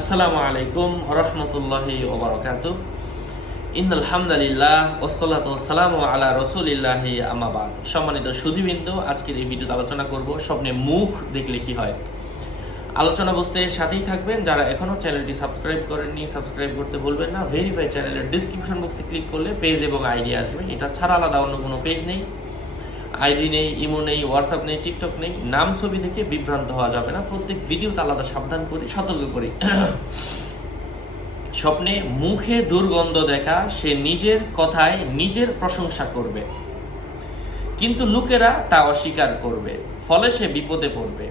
আসসালামু আলাইকুম রহমতুল্লাহি ওয়া বারাকাতুহু। ইন্নাল হামদুলিল্লাহ ওয়াসসালাতু ওয়াসসালামু আলা রাসূলিল্লাহি আম্মা বাদ। সম্মানিত সুধীবৃন্দ, আজকের এই ভিডিওতে আলোচনা করব স্বপ্নে মুখ দেখলে কি হয়। আলোচনা বসতে সাথেই থাকবেন। যারা এখনো চ্যানেলটি সাবস্ক্রাইব করেননি, সাবস্ক্রাইব করতে ভুলবেন না। ভেরিফাই চ্যানেলের ডেসক্রিপশন বক্সে ক্লিক করলে পেজ এবং আইডি আসবে। এটা ছাড়া আলাদা অন্য কোনো পেজ নেই, আইডি নেই, ইমো নেই, হোয়াটসঅ্যাপ নেই, টিকটক নেই। নাম ছবি দেখে বিভ্রান্ত হওয়া যাবে না। প্রত্যেক ভিডিওতে আলাদা সাবধান করি, সতর্ক করি। স্বপ্নে মুখে দুর্গন্ধ দেখা, সে নিজের কথায় নিজের প্রশংসা করবে, কিন্তু লোকেরা তা অস্বীকার করবে, ফলে সে বিপদে পড়বে।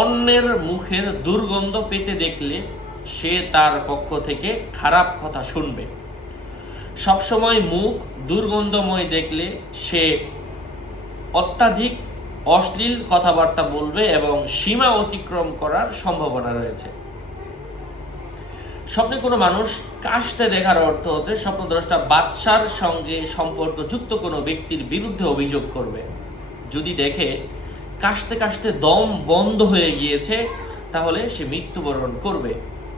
অন্যের মুখের দুর্গন্ধ পেতে দেখলে সে তার পক্ষ থেকে খারাপ কথা শুনবে। সবসময় মুখ দুর্গন্ধময় দেখলে সে অত্যাধিক অশ্লীল কথাবার্তা বলবে এবং সীমা অতিক্রম করার সম্ভাবনা রয়েছে। স্বপ্নে কোনো মানুষ কাশতে দেখার অর্থ হচ্ছে স্বপ্নদ্রষ্টা বাদশার সঙ্গে সম্পর্কযুক্ত কোনো ব্যক্তির বিরুদ্ধে অভিযোগ করবে। যদি দেখে কাশতে কাশতে দম বন্ধ হয়ে গিয়েছে, তাহলে সে মৃত্যুবরণ করবে।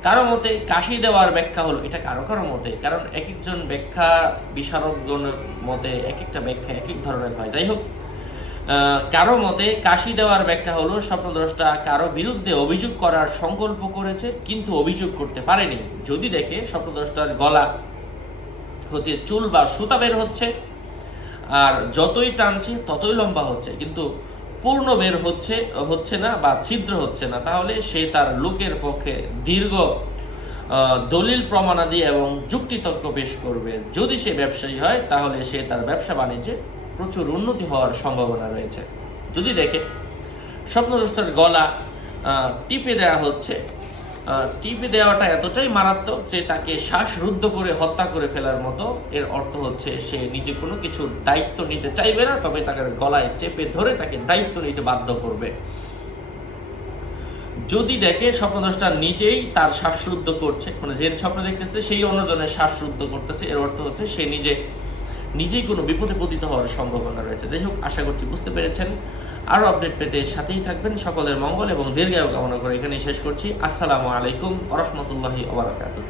কারো মতে কাশি দেওয়ার ব্যাখ্যা হলো, এটা কারো কারো মতে, কারণ এক একজন ব্যাখ্যা বিশারদগণের মতে এক একটা ব্যাখ্যা এক এক ধরনের হয়। যাই হোক, কারো মতে কাশি দেওয়ার ব্যাখ্যা হলো স্বপ্নদ্রষ্টা কারো বিরুদ্ধে অভিযোগ করার সংকল্প করেছে, কিন্তু অভিযোগ করতে পারেনি। যদি দেখে স্বপ্নদ্রষ্টার গলা হতে চুল বা সুতা বের হচ্ছে, আর যতই টানছে ততই লম্বা হচ্ছে, কিন্তু পূর্ণ বের হচ্ছে না বা ছিদ্র হচ্ছে না, তাহলে সে তার লোকের পক্ষে দীর্ঘ দলিল প্রমাণাদি এবং যুক্তিতর্ক পেশ করবে। যদি সে ব্যবসায়ী হয়, তাহলে সে তার ব্যবসা বাণিজ্যে প্রচুর উন্নতি হওয়ার সম্ভাবনা রয়েছে। যদি দেখে স্বপ্নদ্রষ্টার গলা টিপে দেওয়া হচ্ছে, টিপে দেওয়াটা এতটাই মারাত্মক যে তাকে শ্বাসরুদ্ধ করে হত্যা করে ফেলার মতো, এর অর্থ হচ্ছে সে নিজে কোনো কিছুর দায়িত্ব নিতে চাইবে না, তবে তাকে গলায় চেপে ধরে তাকে দায়িত্ব নিতে বাধ্য করবে। যদি দেখে স্বপ্নদ্রষ্টা নিজেই তার শ্বাসরুদ্ধ করছে, মানে যে স্বপ্ন দেখতেছে সেই অন্যজনের শ্বাসরুদ্ধ করতেছে, এর অর্থ হচ্ছে সে নিজেই কোনো বিপদে পতিত হওয়ার সম্ভাবনা রয়েছে। যাই হোক, আশা করছি বুঝতে পেরেছেন। আরও আপডেট পেতে সাথেই থাকবেন। সকলের মঙ্গল এবং দীর্ঘায়ু কামনা করে এখানেই শেষ করছি। আসসালামু আলাইকুম ওয়া রাহমাতুল্লাহি ওয়া বারাকাতুহু।